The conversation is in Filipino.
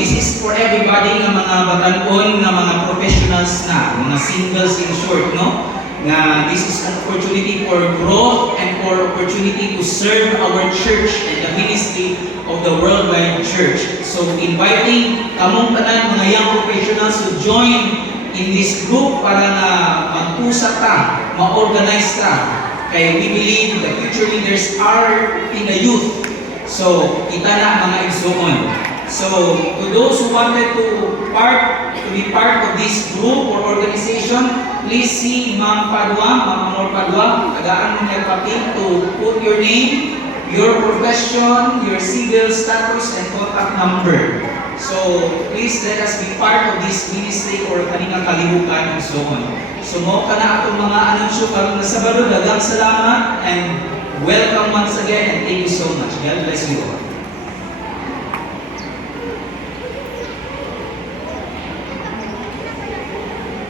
this is for everybody nga mga batanon nga mga professionals na, mga singles in short, no? Nga this is an opportunity for growth and for opportunity to serve our church and the ministry of the worldwide church. So inviting kamong tanan mga young professionals to join in this group para na mag-usa ta, ma-organize ta. Kaya we believe the future leaders are in the youth. So kita na mga igsoon. So to those who wanted to be part of this group or organization, please see Ma'am Padua, Ma'am Amor Padua, tagaan mo niya papel to put your name, your profession, your civil status, and contact number. So please let us be part of this ministry or kaninga kalibukan ng Zoon. So mo ka na atong mga anunsyo karon na Sabado. Daghang salamat and welcome once again and thank you so much. God bless you all.